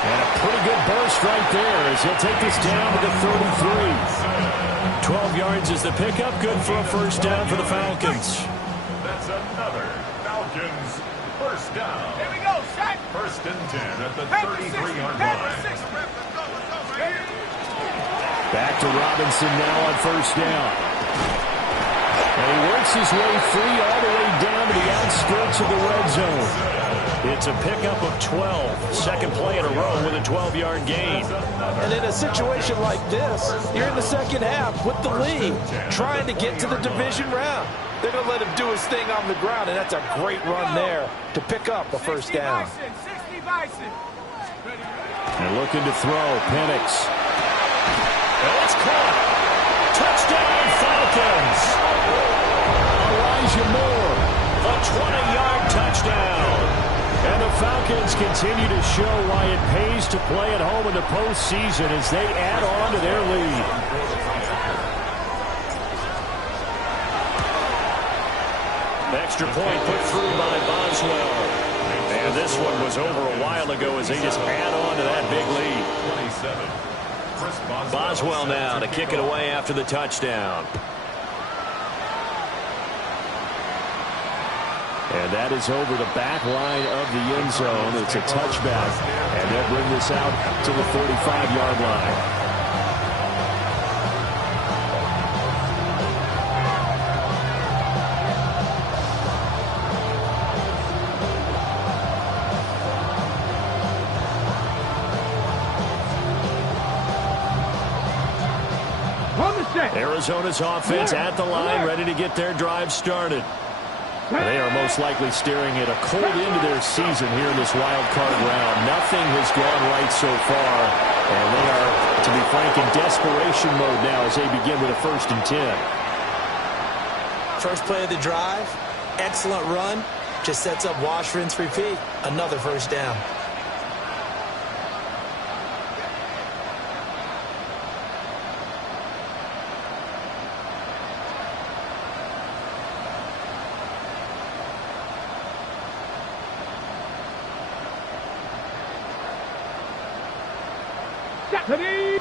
And a pretty good burst right there as he'll take this down to the 33. 12 yards is the pickup. Good for a first down for the Falcons. That's another Falcons first down. Here we go, Shaq. First and 10 at the 33-yard line. Back to Robinson now on first down. And he works his way free all the way down to the outskirts of the red zone. It's a pickup of 12. Second play in a row with a 12-yard gain. And in a situation like this, you're in the second half with the lead, trying to get to the division round. They're going to let him do his thing on the ground, and that's a great run there to pick up a first down. And looking to throw, Penix. And it's caught. Touchdown, Falcons. Elijah Moore. A 20-yard touchdown. And the Falcons continue to show why it pays to play at home in the postseason as they add on to their lead. Extra point put through by Boswell. And this one was over a while ago as they just add on to that big lead. Boswell now to kick it away after the touchdown. And that is over the back line of the end zone. It's a touchback. And they'll bring this out to the 35-yard line. Arizona's offense at the line, ready to get their drive started. They are most likely staring at a cold end to their season here in this wild card round. Nothing has gone right so far, and they are, to be frank, in desperation mode now as they begin with a 1st and 10. First play of the drive, excellent run, just sets up wash, rinse, repeat. Another first down.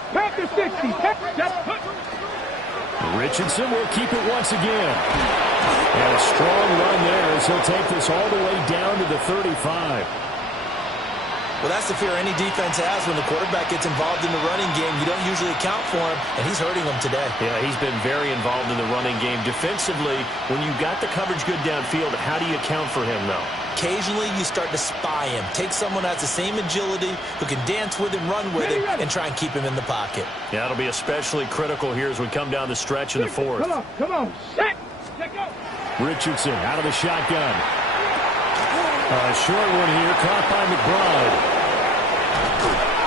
Panther 60. Richardson will keep it once again. And a strong run there as he'll take this all the way down to the 35. Well, that's the fear any defense has when the quarterback gets involved in the running game. You don't usually account for him, and he's hurting them today. Yeah, he's been very involved in the running game. Defensively, when you've got the coverage good downfield, how do you account for him, though? Occasionally, you start to spy him. Take someone who has the same agility, who can dance with him, run with him, and try and keep him in the pocket. Yeah, it'll be especially critical here as we come down the stretch in the 4th. Come on. Set. Go. Richardson out of the shotgun. A short one here, caught by McBride.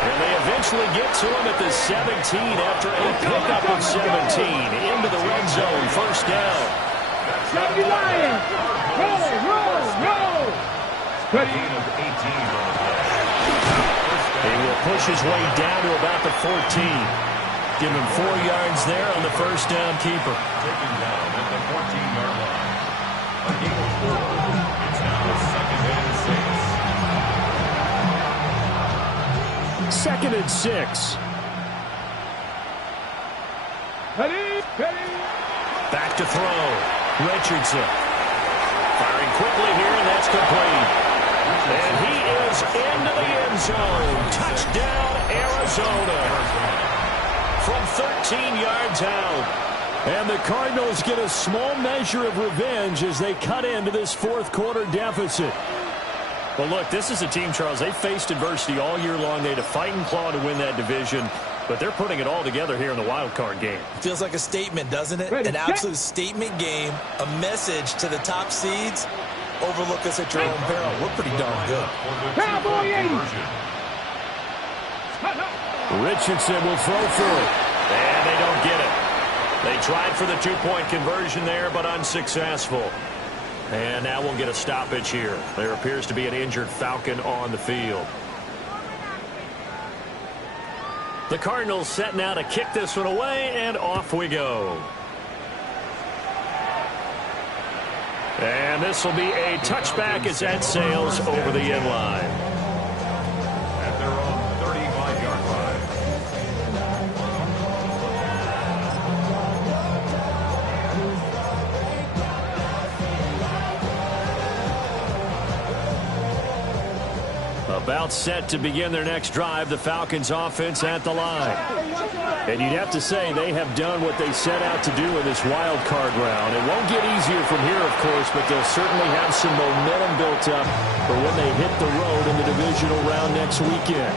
And they eventually get to him at the 17 after a pickup of 17 into the red zone. First down. Roll. He will push his way down to about the 14. Give him 4 yards there on the first down keeper. Taken down at the 14-yard line. A gain of 4. It's now 2nd and 6. 2nd and 6. Back to throw. Richardson. Firing quickly here, and that's complete. And he is into the end zone. Touchdown, Arizona. From 13 yards out. And the Cardinals get a small measure of revenge as they cut into this 4th quarter deficit. Well, look, this is a team, Charles, they faced adversity all year long. They had to fight and claw to win that division, but they're putting it all together here in the wild card game. Feels like a statement, doesn't it? An absolute statement game, a message to the top seeds. Overlook us at your own peril. We're pretty darn good. Cowboy 80. Richardson will throw for it. And they don't get it. They tried for the 2-point conversion there, but unsuccessful. And now we'll get a stoppage here. There appears to be an injured Falcon on the field. The Cardinals set now to kick this one away, and off we go. And this will be a touchback as that sails over the end line. At their own 35-yard line. About set to begin their next drive, the Falcons offense at the line. And you'd have to say they have done what they set out to do in this wild card round. It won't get easier from here, of course, but they'll certainly have some momentum built up for when they hit the road in the divisional round next weekend.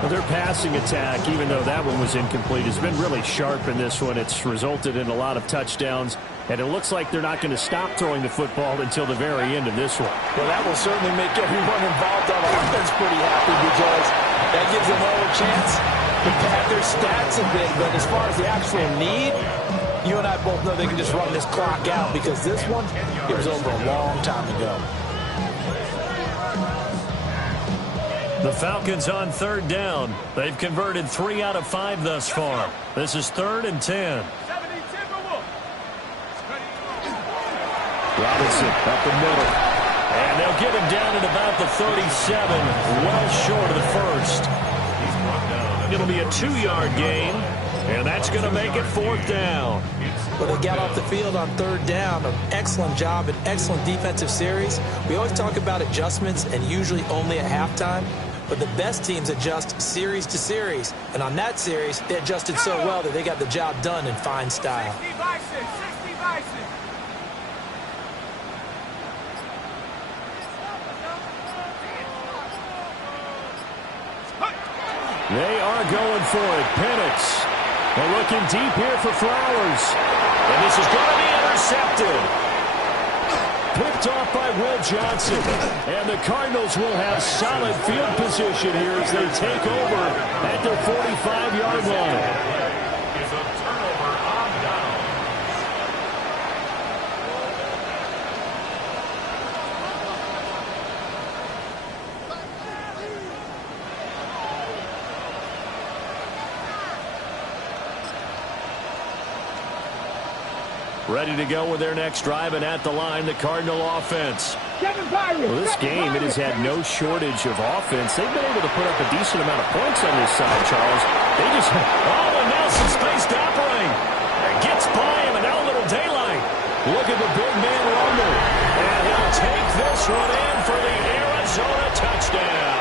Well, their passing attack, even though that one was incomplete, has been really sharp in this one. It's resulted in a lot of touchdowns, and it looks like they're not going to stop throwing the football until the very end of this one. Well, that will certainly make everyone involved on offense pretty happy because that gives them all a chance to pad their stats a bit. But as far as the actual need, you and I both know they can just run this clock out because this one, it was over a long time ago. The Falcons on third down. They've converted 3 out of 5 thus far. This is 3rd and 10. Robinson up the middle. And they'll get him down at about the 37, well short of the first. It'll be a 2-yard gain, and that's going to make it 4th down. Well, they got off the field on 3rd down. An excellent job, an excellent defensive series. We always talk about adjustments and usually only at halftime. But the best teams adjust series to series. And on that series, they adjusted so well that they got the job done in fine style. 60 by 6, 60 by 6. They are going for it. Penix. They're looking deep here for Flowers. And this is going to be intercepted. Picked off by Will Johnson. And the Cardinals will have solid field position here as they take over at their 45-yard line. Is a turnover on down. Ready to go with their next drive, and at the line, the Cardinal offense. Well, this game, it has had no shortage of offense. They've been able to put up a decent amount of points on this side, Charles. They just, and now some space to operate. And gets by him, and now a little daylight. Look at the big man rumble. And he'll take this one in for the Arizona touchdown.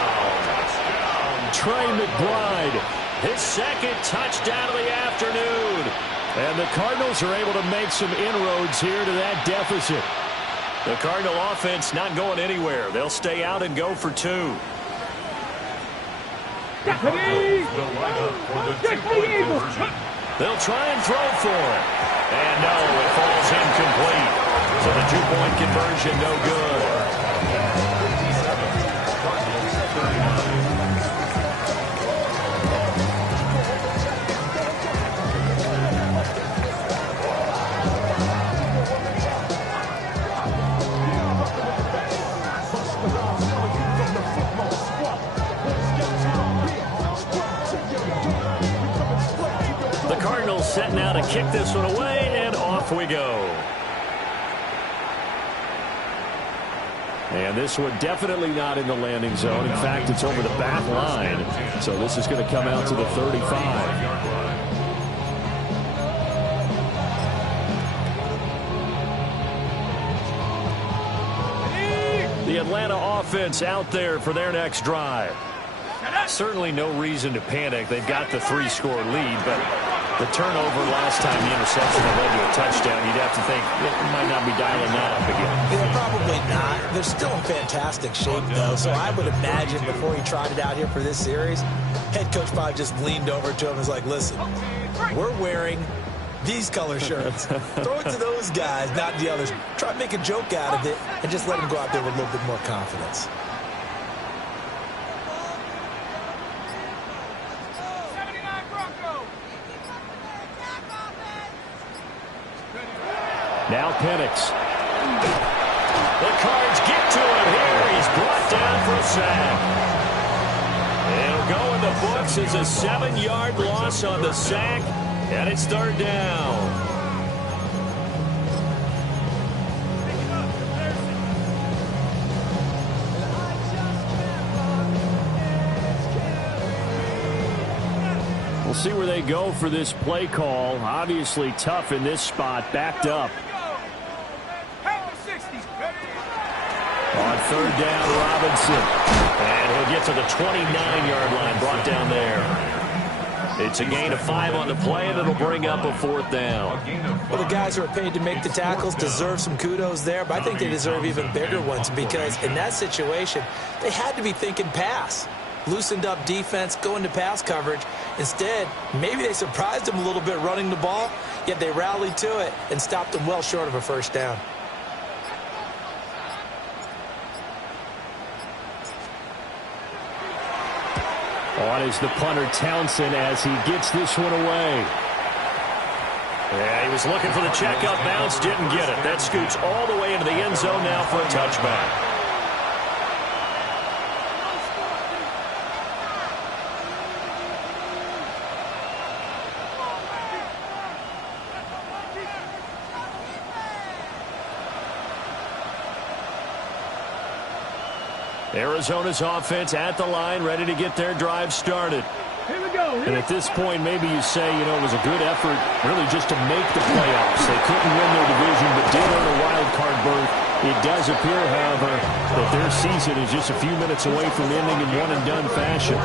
Trey McBride, his 2nd touchdown of the afternoon. And the Cardinals are able to make some inroads here to that deficit. The Cardinal offense not going anywhere. They'll stay out and go for 2. Will line up for the 2-point conversion. They'll try and throw for it. And no, it falls incomplete. So the 2-point conversion no good. Set now to kick this one away, and off we go. And this one definitely not in the landing zone. In fact, it's over the back line. So this is going to come out to the 35. The Atlanta offense out there for their next drive. Certainly no reason to panic. They've got the 3-score lead, but the turnover last time, the interception that led to a touchdown, you'd have to think it might not be dialing that up again. Yeah, probably not. They're still in fantastic shape, though, so I would imagine before he tried it out here for this series, head coach probably just leaned over to him and was like, listen, we're wearing these color shirts. Throw it to those guys, not the others. Try to make a joke out of it and just let him go out there with a little bit more confidence. Now Penix. The Cards get to him here. He's brought down for a sack. He'll go in the books as a 7-yard loss on the sack, and it's third down. We'll see where they go for this play call. Obviously tough in this spot, backed up. On third down, Robinson. And he'll get to the 29-yard line, brought down there. It's a gain of 5 on the play, and it'll bring up a fourth down. Well, the guys who are paid to make the tackles deserve some kudos there, but I think they deserve even bigger ones because in that situation, they had to be thinking pass. Loosened up defense, going to pass coverage. Instead, maybe they surprised them a little bit running the ball, yet they rallied to it and stopped them well short of a first down. On is the punter Townsend as he gets this one away. Yeah, he was looking for the checkup bounce, didn't get it. That scoots all the way into the end zone now for a touchback. Arizona's offense at the line, ready to get their drive started. Here we go. And at this point, maybe you say, you know, it was a good effort really just to make the playoffs. They couldn't win their division, but did earn a wild card berth. It does appear, however, that their season is just a few minutes away from ending in one-and-done fashion.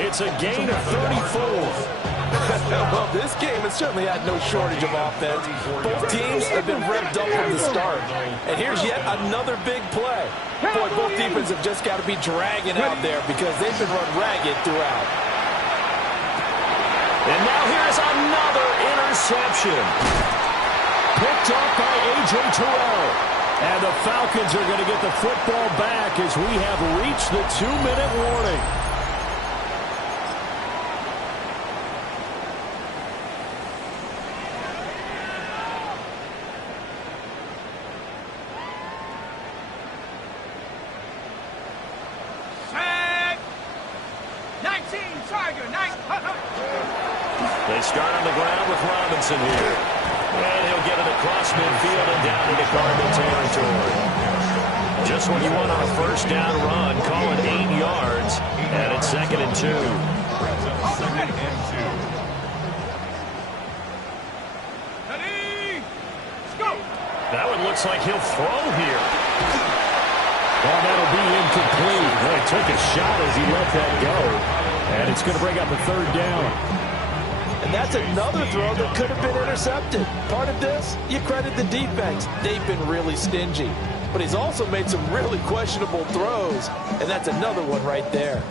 It's a gain of 34. Well, this game has certainly had no shortage of offense. Both teams have been revved up from the start. And here's yet another big play. Boy, both defenses have just got to be dragging out there because they've been run ragged throughout. And now here's another interception. Picked up by A.J. Terrell. And the Falcons are going to get the football back as we have reached the 2-minute warning. They start on the ground with Robinson here. And he'll get it across midfield and down into Cardinal territory. Just what you want on a first down run. Call it 8 yards. And it's 2nd and 2. That one looks like he'll throw here. Well, that'll be incomplete. Well, he took a shot as he let that go. And it's going to bring up a third down. And that's another throw that could have been intercepted. Part of this, you credit the defense. They've been really stingy. But he's also made some really questionable throws. And that's another one right there.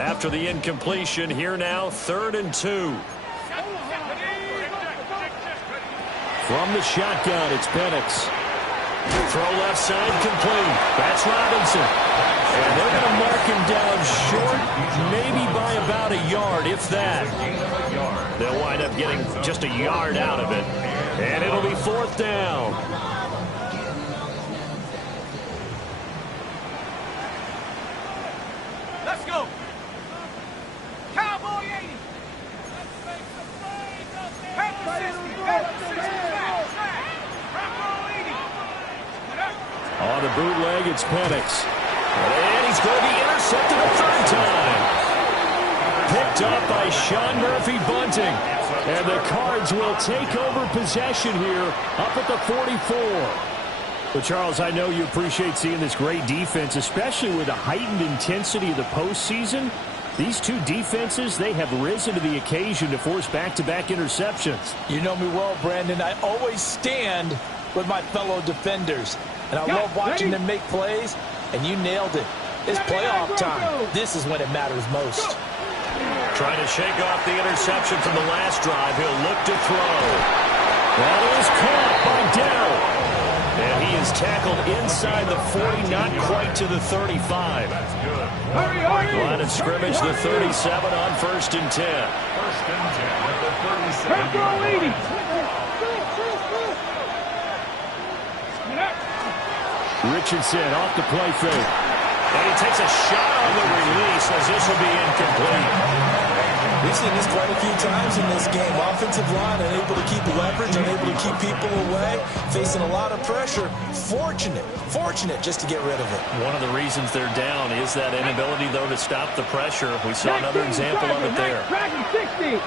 After the incompletion, here now, 3rd and 2. From the shotgun, it's Penix. Throw left side complete. That's Robinson. And they're going to mark him down short, maybe by about a yard, if that. They'll wind up getting just a yard out of it. And it'll be 4th down. Let's go. Cowboy 80. On the bootleg, it's Penix. And he's going to be intercepted a 3rd time. Picked up by Sean Murphy-Bunting. And the Cards will take over possession here up at the 44. Well, Charles, I know you appreciate seeing this great defense, especially with the heightened intensity of the postseason. These two defenses, they have risen to the occasion to force back-to-back interceptions. You know me well, Brandon. I always stand with my fellow defenders. And I love watching them make plays, and you nailed it. It's playoff time. This is when it matters most. Trying to shake off the interception from the last drive. He'll look to throw. That is caught by Dell. And he is tackled inside the 40, not quite to the 35. Line of scrimmage, the 37 on 1st and 10. 1st and 10 at the 37. Richardson off the play fake. And he takes a shot on the release as this will be incomplete. We've seen this quite a few times in this game. Offensive line unable to keep leverage, unable to keep people away, facing a lot of pressure. Fortunate just to get rid of it. One of the reasons they're down is that inability, though, to stop the pressure. We saw another example of it there. Dragon 60.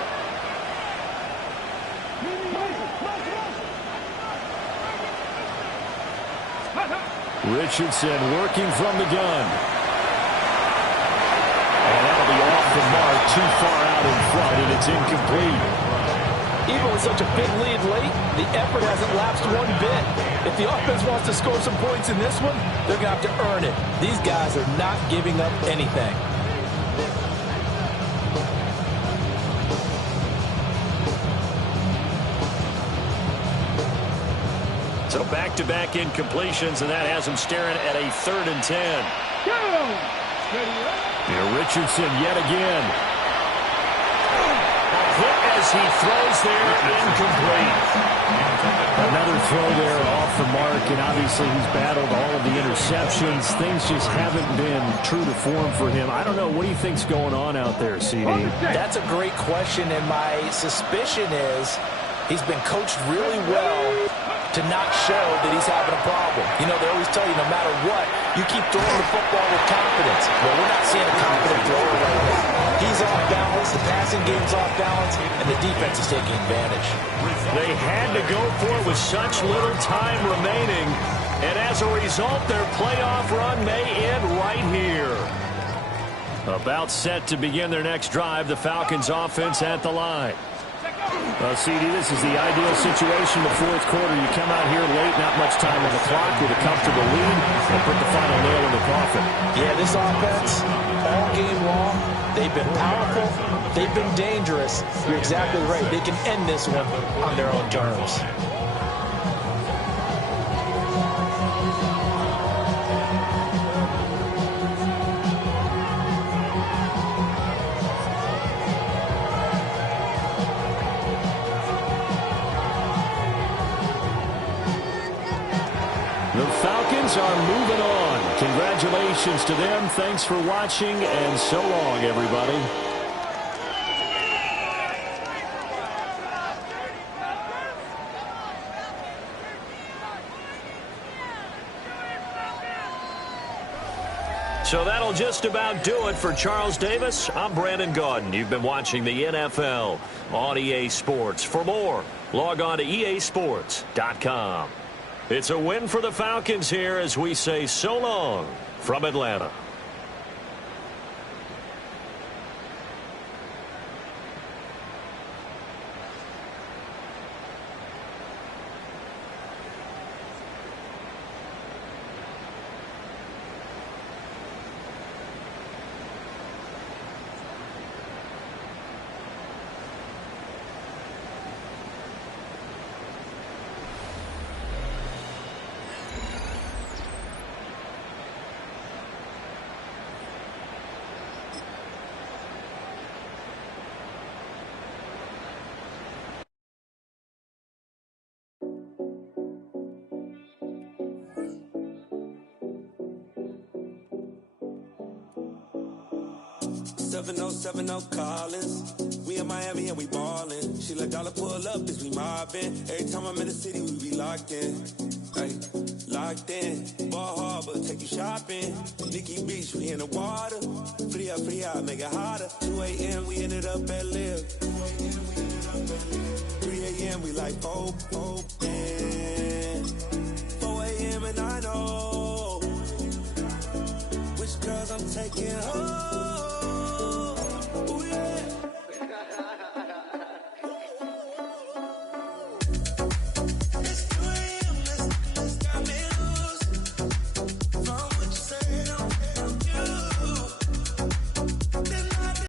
Richardson working from the gun. And that'll be off the mark, too far out in front, and it's incomplete. Even with such a big lead late, the effort hasn't lapsed one bit. If the offense wants to score some points in this one, they're going to have to earn it. These guys are not giving up anything. So back-to-back incompletions, and that has him staring at a 3rd and 10. Here Richardson yet again. Quick as he throws there, incomplete. Another throw there off the mark, and obviously he's battled all of the interceptions. Things just haven't been true to form for him. I don't know. What do you think's going on out there, CD? That's a great question, and my suspicion is he's been coached really well to not show that he's having a problem. You know, they always tell you no matter what, you keep throwing the football with confidence. Well, we're not seeing a confident thrower right now. He's off balance, the passing game's off balance, and the defense is taking advantage. They had to go for it with such little time remaining, and as a result, their playoff run may end right here. About set to begin their next drive, the Falcons offense at the line. CD, this is the ideal situation. The 4th quarter, you come out here late, not much time on the clock, with a comfortable lead, and put the final nail in the coffin. Yeah, this offense, all game long, they've been powerful, they've been dangerous. You're exactly right. They can end this one on their own terms. Are moving on. Congratulations to them. Thanks for watching, and so long, everybody. So that'll just about do it for Charles Davis. I'm Brandon Gaudin. You've been watching the NFL on EA Sports. For more, log on to easports.com. It's a win for the Falcons here as we say so long from Atlanta. No Collins. We in Miami and we ballin'. She let dollar pull up, bitch, we mobbin'. Every time I'm in the city, we be locked in. Hey, locked in. Ball Harbor, take you shopping. Nikki Beach, we in the water. Free up, make it hotter. 2 a.m., we ended up at Live. 3 a.m., we like Pope. 4 a.m. and I know which girls I'm taking home.